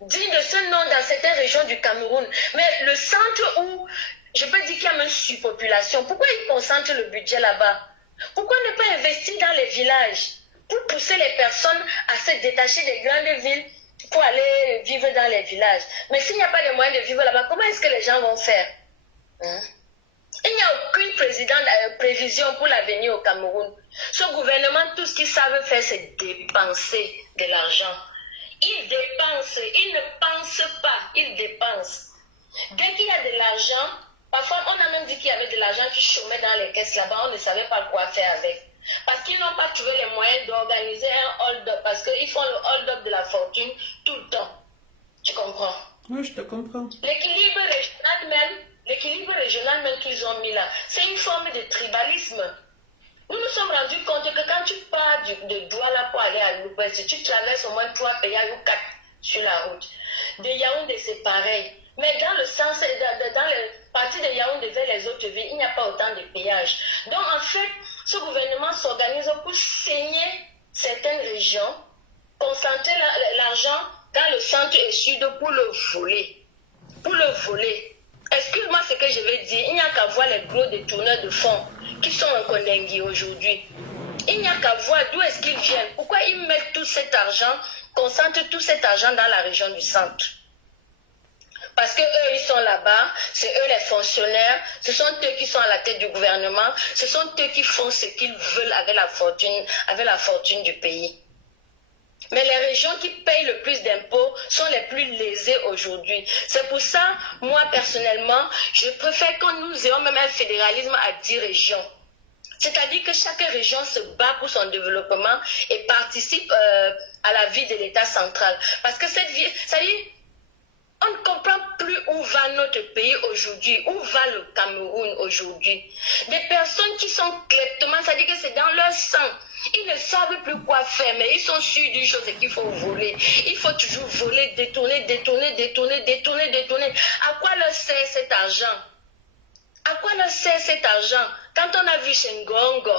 dignes de ce nom dans certaines régions du Cameroun. Mais le centre où, je peux dire qu'il y a même surpopulation, pourquoi ils concentrent le budget là-bas? Pourquoi ne pas investir dans les villages pour pousser les personnes à se détacher des grandes villes pour aller vivre dans les villages? Mais s'il n'y a pas de moyens de vivre là-bas, comment est-ce que les gens vont faire? Il n'y a aucune prévision pour l'avenir au Cameroun. Ce gouvernement, tout ce qu'ils savent faire, c'est dépenser de l'argent. Ils dépensent, ils ne pensent pas, ils dépensent. Dès qu'il y a de l'argent, parfois on a même dit qu'il y avait de l'argent qui chômait dans les caisses là-bas, on ne savait pas quoi faire avec. Parce qu'ils n'ont pas trouvé les moyens d'organiser un hold-up, parce qu'ils font le hold-up de la fortune tout le temps. Tu comprends? Oui, je te comprends. L'équilibre régional même qu'ils ont mis là, c'est une forme de tribalisme. Nous nous sommes rendus compte que quand tu pars de Douala pour aller à l'ouest, tu traverses au moins 3 pays ou 4 sur la route. De Yaoundé, c'est pareil. Mais dans le sens, partir de Yaoundé vers les autres villes, il n'y a pas autant de péages. Donc en fait, ce gouvernement s'organise pour saigner certaines régions, concentrer l'argent dans le centre et sud pour le voler. Pour le voler. Excuse-moi ce que je vais dire, il n'y a qu'à voir les gros détourneurs de fonds qui sont en Kondengui aujourd'hui. Il n'y a qu'à voir d'où est-ce qu'ils viennent. Pourquoi ils mettent tout cet argent, concentrent tout cet argent dans la région du centre? Parce que eux, ils sont là-bas, c'est eux les fonctionnaires, ce sont eux qui sont à la tête du gouvernement, ce sont eux qui font ce qu'ils veulent avec la fortune du pays. Mais les régions qui payent le plus d'impôts sont les plus lésées aujourd'hui. C'est pour ça, moi personnellement, je préfère que nous ayons même un fédéralisme à 10 régions. C'est-à-dire que chaque région se bat pour son développement et participe à la vie de l'État central. Parce que cette vie, c'est-à-dire, on ne comprend plus où va notre pays aujourd'hui, où va le Cameroun aujourd'hui. Des personnes qui sont kleptomanes, c'est-à-dire que c'est dans leur sang. Ils ne savent plus quoi faire, mais ils sont sûrs d'une chose, c'est qu'il faut voler. Il faut toujours voler, détourner. À quoi leur sert cet argent? À quoi leur sert cet argent? Quand on a vu Sengongo,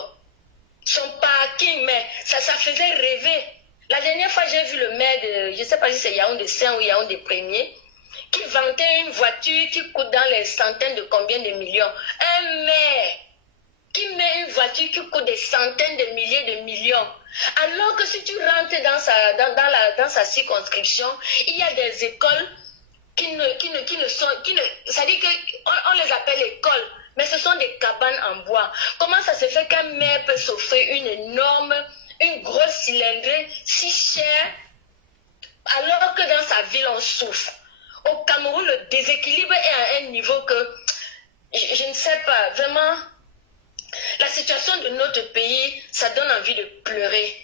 son parking, mais ça faisait rêver. La dernière fois, j'ai vu le maire de, je ne sais pas si c'est Yaoundé 5 ou Yaoundé 1er, qui vantait une voiture qui coûte dans les centaines de combien de millions. Un maire qui met une voiture qui coûte des centaines de milliers de millions. Alors que si tu rentres dans sa circonscription, il y a des écoles qui ne sont... c'est-à-dire qu'on les appelle écoles, mais ce sont des cabanes en bois. Comment ça se fait qu'un maire peut s'offrir une grosse cylindrée si chère, alors que dans sa ville on souffre? Au Cameroun, le déséquilibre est à un niveau que, je ne sais pas, vraiment, la situation de notre pays, ça donne envie de pleurer.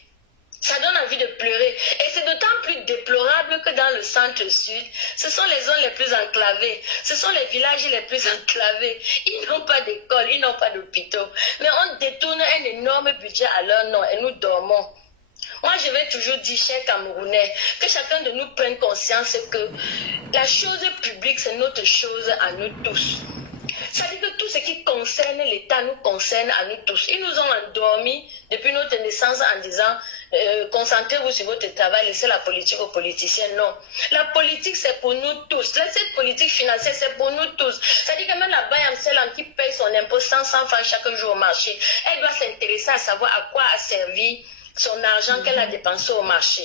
Ça donne envie de pleurer. Et c'est d'autant plus déplorable que dans le centre-sud, ce sont les zones les plus enclavées. Ce sont les villages les plus enclavés. Ils n'ont pas d'école, ils n'ont pas d'hôpitaux. Mais on détourne un énorme budget à leur nom et nous dormons. Moi, je vais toujours dire, chers Camerounais, que chacun de nous prenne conscience que la chose publique, c'est notre chose à nous tous. Ça dit que tout ce qui concerne l'État nous concerne à nous tous. Ils nous ont endormis depuis notre naissance en disant concentrez-vous sur votre travail, laissez la politique aux politiciens. Non. La politique, c'est pour nous tous. Cette politique financière, c'est pour nous tous. Ça dit que même la Bayam qui paye son impôt 100 francs chaque jour au marché, elle doit s'intéresser à savoir à quoi a servi son argent qu'elle a dépensé au marché.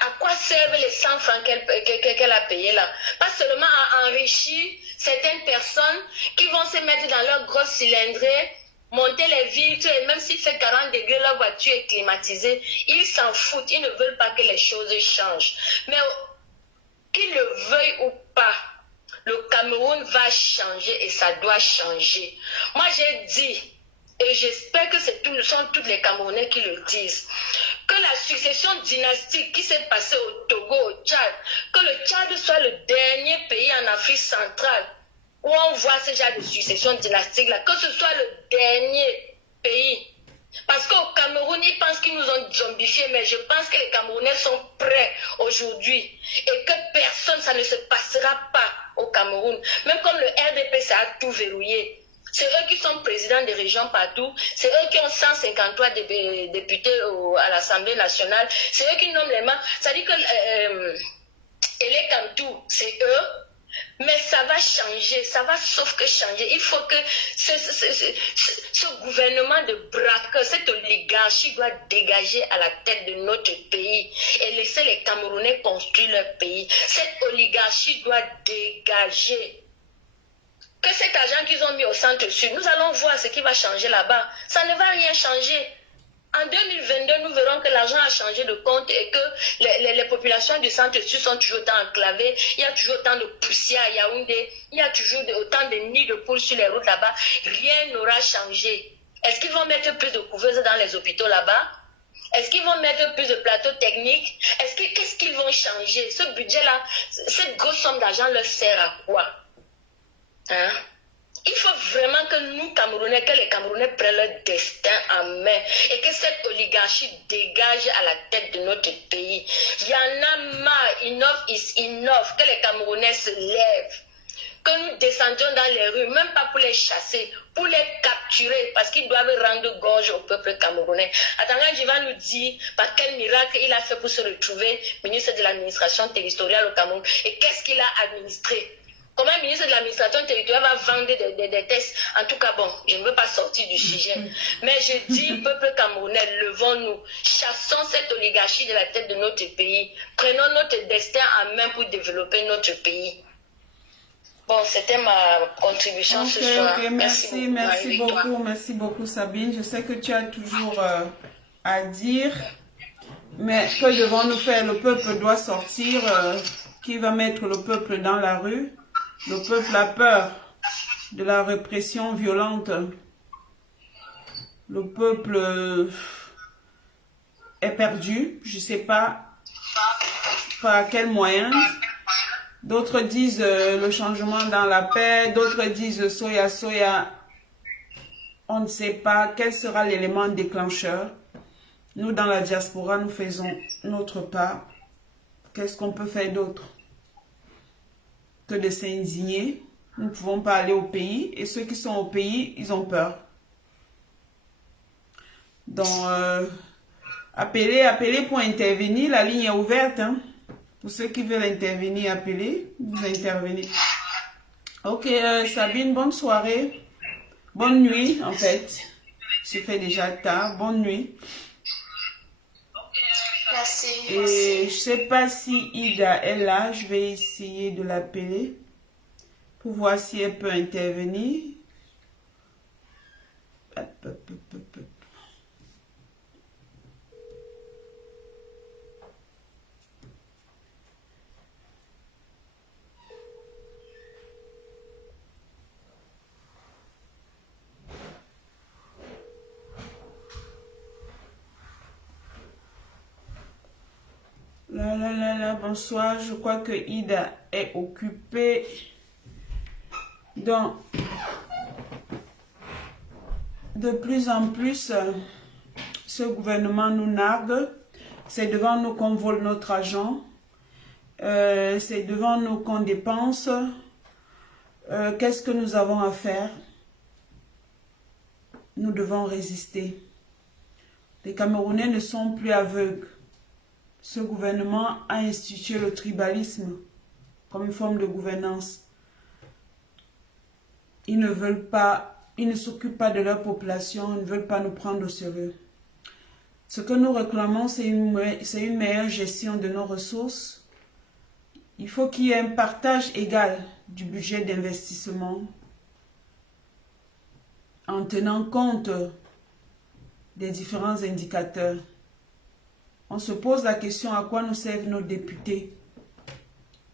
À quoi servent les 100 francs qu'elle a payés là? Pas seulement à enrichir certaines personnes qui vont se mettre dans leur grosse cylindrée, monter les vitres, et même s'il fait 40 degrés, leur voiture est climatisée. Ils s'en foutent, ils ne veulent pas que les choses changent. Mais qu'ils le veuillent ou pas, le Cameroun va changer et ça doit changer. Moi j'ai dit, et j'espère que ce sont tous les Camerounais qui le disent, que la succession dynastique qui s'est passée au Togo, au Tchad, que le Tchad soit le dernier pays en Afrique centrale où on voit ce genre de succession dynastique-là, que ce soit le dernier pays. Parce qu'au Cameroun, ils pensent qu'ils nous ont zombifiés, mais je pense que les Camerounais sont prêts aujourd'hui et que personne, ça ne se passera pas au Cameroun. Même comme le RDP, ça a tout verrouillé. C'est eux qui sont présidents des régions partout. C'est eux qui ont 153 députés à l'Assemblée nationale. C'est eux qui nomment les membres. Ça dit que les Kamtou, c'est eux. Mais ça va changer. Ça va sauf que changer. Il faut que ce gouvernement de braqueurs, cette oligarchie doit dégager à la tête de notre pays et laisser les Camerounais construire leur pays. Cette oligarchie doit dégager. Que cet argent qu'ils ont mis au centre-sud, nous allons voir ce qui va changer là-bas. Ça ne va rien changer. En 2022, nous verrons que l'argent a changé de compte et que les populations du centre-sud sont toujours autant enclavées. Il y a toujours autant de poussière à Yaoundé. Il y a toujours autant de nids de poules sur les routes là-bas. Rien n'aura changé. Est-ce qu'ils vont mettre plus de couveuses dans les hôpitaux là-bas? Est-ce qu'ils vont mettre plus de plateaux techniques? Qu'est-ce qu'ils vont changer? Ce budget-là, cette grosse somme d'argent leur sert à quoi? Hein? Il faut vraiment que nous, Camerounais, que les Camerounais prennent leur destin en main et que cette oligarchie dégage à la tête de notre pays. Il y en a marre, enough is enough, que les Camerounais se lèvent, que nous descendions dans les rues, même pas pour les chasser, pour les capturer, parce qu'ils doivent rendre gorge au peuple camerounais. Atangandji va nous dire par quel miracle il a fait pour se retrouver ministre de l'administration territoriale au Cameroun et qu'est-ce qu'il a administré. Comment un ministre de l'administration territoriale va vendre des tests? En tout cas, bon, je ne veux pas sortir du sujet. Mais je dis, peuple camerounais, levons-nous. Chassons cette oligarchie de la tête de notre pays. Prenons notre destin en main pour développer notre pays. Bon, c'était ma contribution ce soir. Merci beaucoup Sabine. Je sais que tu as toujours à dire, mais que devons-nous faire? Le peuple doit sortir. Qui va mettre le peuple dans la rue? Le peuple a peur de la répression violente. Le peuple est perdu. Je ne sais pas par quel moyen. D'autres disent le changement dans la paix. D'autres disent soya soya. On ne sait pas quel sera l'élément déclencheur. Nous, dans la diaspora, nous faisons notre part. Qu'est-ce qu'on peut faire d'autre que de s'indigner? Nous ne pouvons pas aller au pays. Et ceux qui sont au pays, ils ont peur. Donc, appelez pour intervenir. La ligne est ouverte. Hein. Pour ceux qui veulent intervenir, appelez. Vous intervenez. Ok, Sabine, bonne soirée. Bonne nuit, en fait. Il fait déjà tard. Bonne nuit. Merci. Et je ne sais pas si Ida est là. Je vais essayer de l'appeler pour voir si elle peut intervenir. Bonsoir. Je crois que Ida est occupée. Donc, de plus en plus, ce gouvernement nous nargue. C'est devant nous qu'on vole notre argent. C'est devant nous qu'on dépense. Qu'est-ce que nous avons à faire? Nous devons résister. Les Camerounais ne sont plus aveugles. Ce gouvernement a institué le tribalisme comme une forme de gouvernance. Ils ne veulent pas, ils ne s'occupent pas de leur population, ils ne veulent pas nous prendre au sérieux. Ce que nous réclamons, c'est une meilleure gestion de nos ressources. Il faut qu'il y ait un partage égal du budget d'investissement en tenant compte des différents indicateurs. On se pose la question à quoi nous servent nos députés.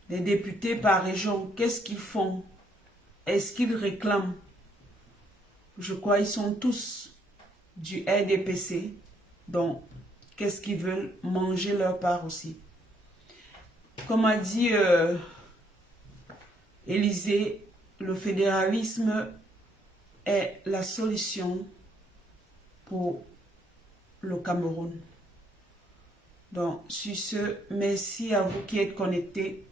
Les députés par région, qu'est-ce qu'ils font? Est-ce qu'ils réclament? Je crois qu'ils sont tous du RDPC. Donc, qu'est-ce qu'ils veulent? Manger leur part aussi. Comme a dit Élysée, le fédéralisme est la solution pour le Cameroun. Donc, sur ce, merci à vous qui êtes connectés.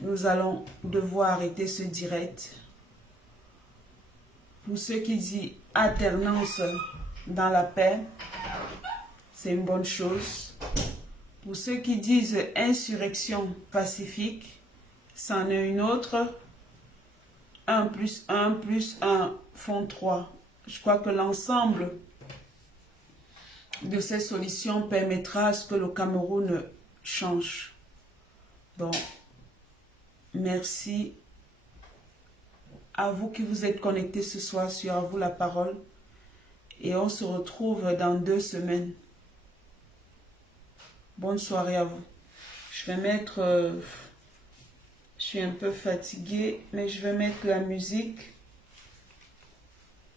Nous allons devoir arrêter ce direct. Pour ceux qui disent alternance dans la paix, c'est une bonne chose. Pour ceux qui disent insurrection pacifique, c'en est une autre. 1 plus 1 plus 1 font 3. Je crois que l'ensemble de ces solutions permettra à ce que le Cameroun change. Donc, merci à vous qui vous êtes connectés ce soir sur À vous la parole. Et on se retrouve dans 2 semaines. Bonne soirée à vous. Je vais mettre... je suis un peu fatiguée, mais je vais mettre la musique.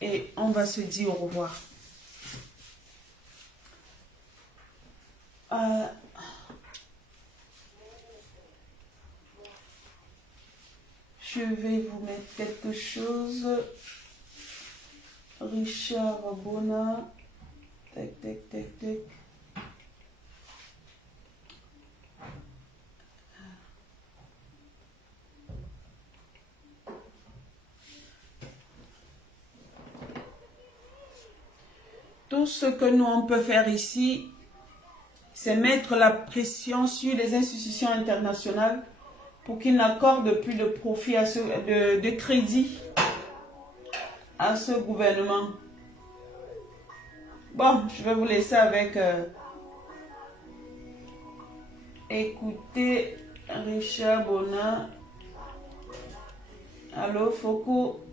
Et on va se dire au revoir. Je vais vous mettre quelque chose. Richard Bona. Tac, tac, tac, tac. tout ce que nous on peut faire ici, c'est mettre la pression sur les institutions internationales pour qu'ils n'accordent plus de profit, de crédit à ce gouvernement. Bon, je vais vous laisser avec écoutez Richard Bona. Allô, Foucault.